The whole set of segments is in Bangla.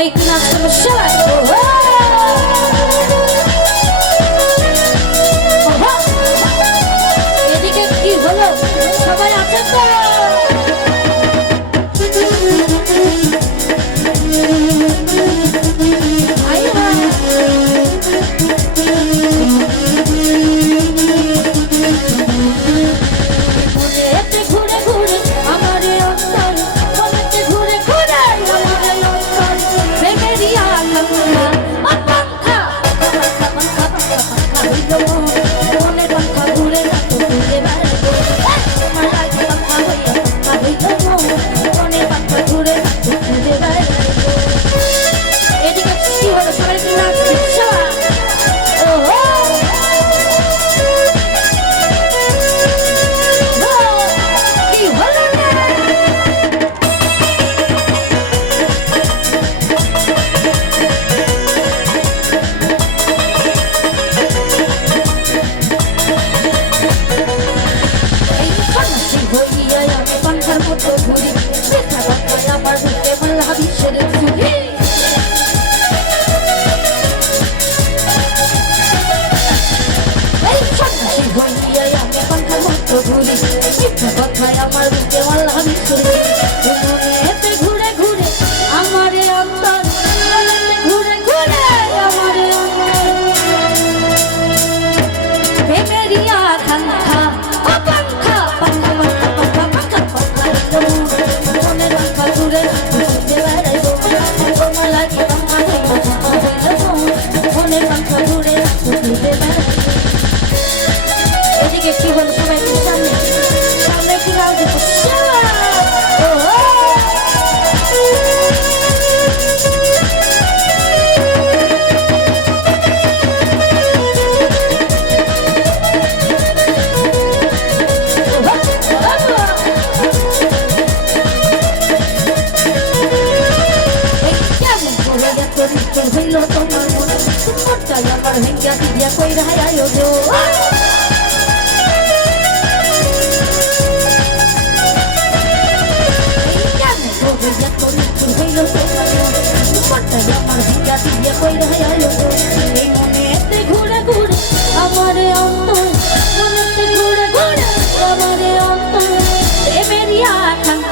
সবাই একটু নাচতে সবাই এদিকে কি হলো সবাই আছেন তো আমার বুকে মাল্লা বিছুরে মনেতে ঘুরে ঘুরে আমার অন্তর মনেতে ঘুরে ঘুরে আমার বেমেরিয়া খান্খা পাখা পাখা পাখা পাখা পাখা মনে রাখা ঘুরে ঘুরে বেড়াইবো তোমার লাগে আমার মনে রাখা ঘুরে ঘুরে বেড়াইবো এদিকে কি হলো সবাই সামনে সামনে কি রাউন্ড হইল তোমার মন তোমারটা আমার ভেঙ্গা দিয়া কই রাহাই আয়ো গো হইল তোমার মন তোমারটা আমার ভেঙ্গা দিয়া কই রাহাই আয়ো গো এই মনেতে ঘুরে ঘুরে আমার অন্তর মনেতে ঘুরে ঘুরে আমার অন্তর এবেরিয়া খাঙ্কা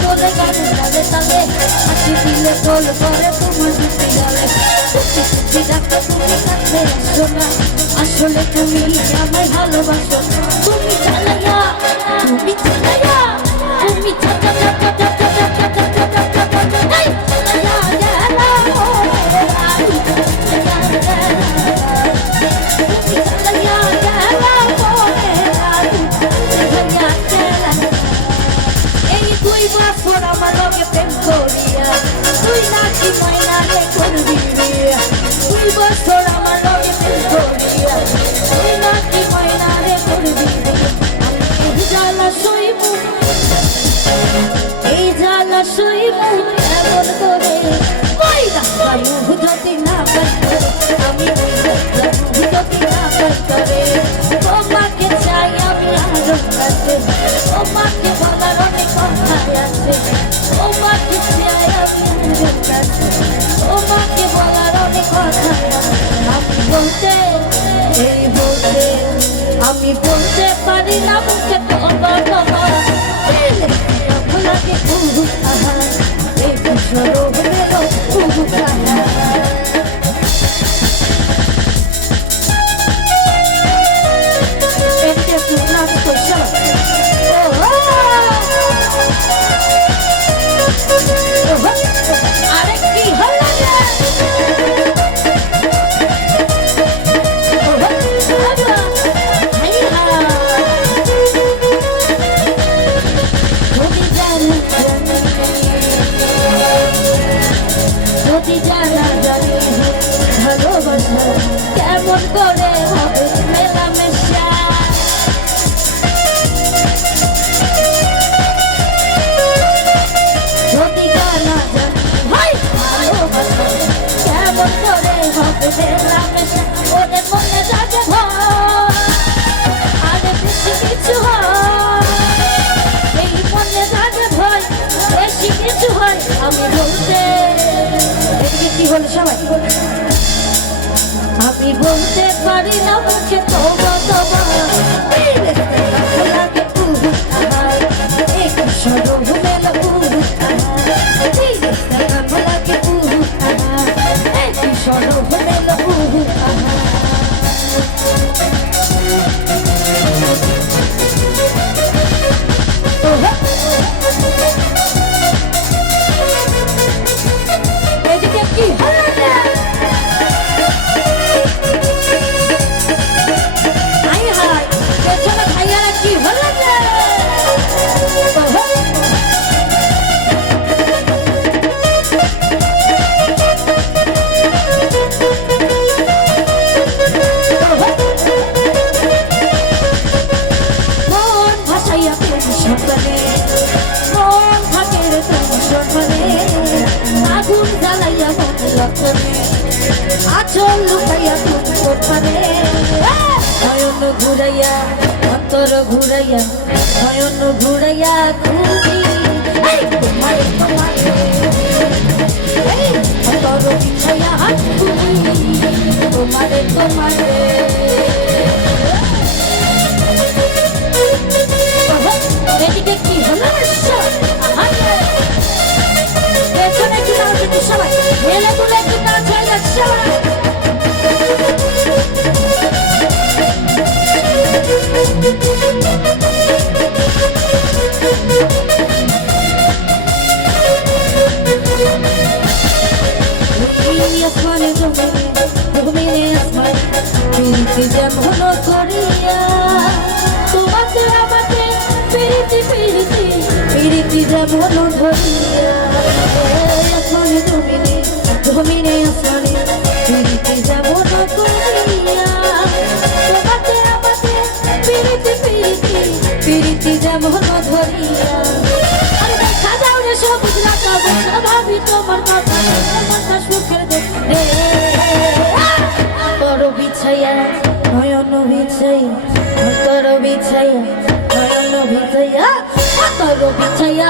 তোলে গানে তালে তালে হাসি দিলে তোল করে তোমার দুটি গালে সত্যি ডাক্তার তুমি কাছে আসো না আসলে তুমি আমায় ভালোবাসো তুমি চালাইয়া তুমি চালাইয়া তুমি তুই নাকি ময়নারে করবি তুই বছর আমার লগে প্রেম করিয়া তুই নাকি ময়নারে করবি এই জ্বালা সইমু এমন করে ময়না মুখ যদি না পাই আমি যদি না পাই তোমাকে চাই আমি আরো কাছে তোমাকে বলার অনেক কথা আছে তোমাকে চাই আমি আরো কাছে তোমাকে বলার অনেক কথা আমি বলতে আমি বলতে পারি না মুখে তোমার তোমার লাগে খুব আহা এই কিশোর মেরো খুব আহা আমি বলতে পারি না মুখে তওবা তওবা লাগে এক সরব মেলা লাগে এক সরব মেলা এদিকে কি আচল লুকাইয়া তুমি কোথানে নয়ন ঘুরাইয়া অন্তর ঘুরাইয়া নয়ন ঘুরাইয়া খুঁজি তোমার তোমার অন্তর বিছাইয়া খুঁজি তোমার তোমার এদিকে কি হলো পেছনে কি নাও সবাই মেলে তুলে একটু নাচ হয়ে যাচ্ছে আসমানে জমিনে আসমানে পিরিতি যেমন করিয়া তোমাকে আমাকে পিরিতি পিরিতি পিরিতি যেমন ধরিয়া আসমানে জমিনে আসমানে পিরিতি যেমন করিয়া তোমাকে আমাকে পিরিতি পিরিতি পিরিতি যেমন ধরিয়া সাজাও রে সবুজ রাখা ভাবি তোমার কথা সুখের তোর বিছাইয়া নয়ন বিছাইয়া তোর বিছাইয়া নয়ন বিছাইয়া তোর বিছাইয়া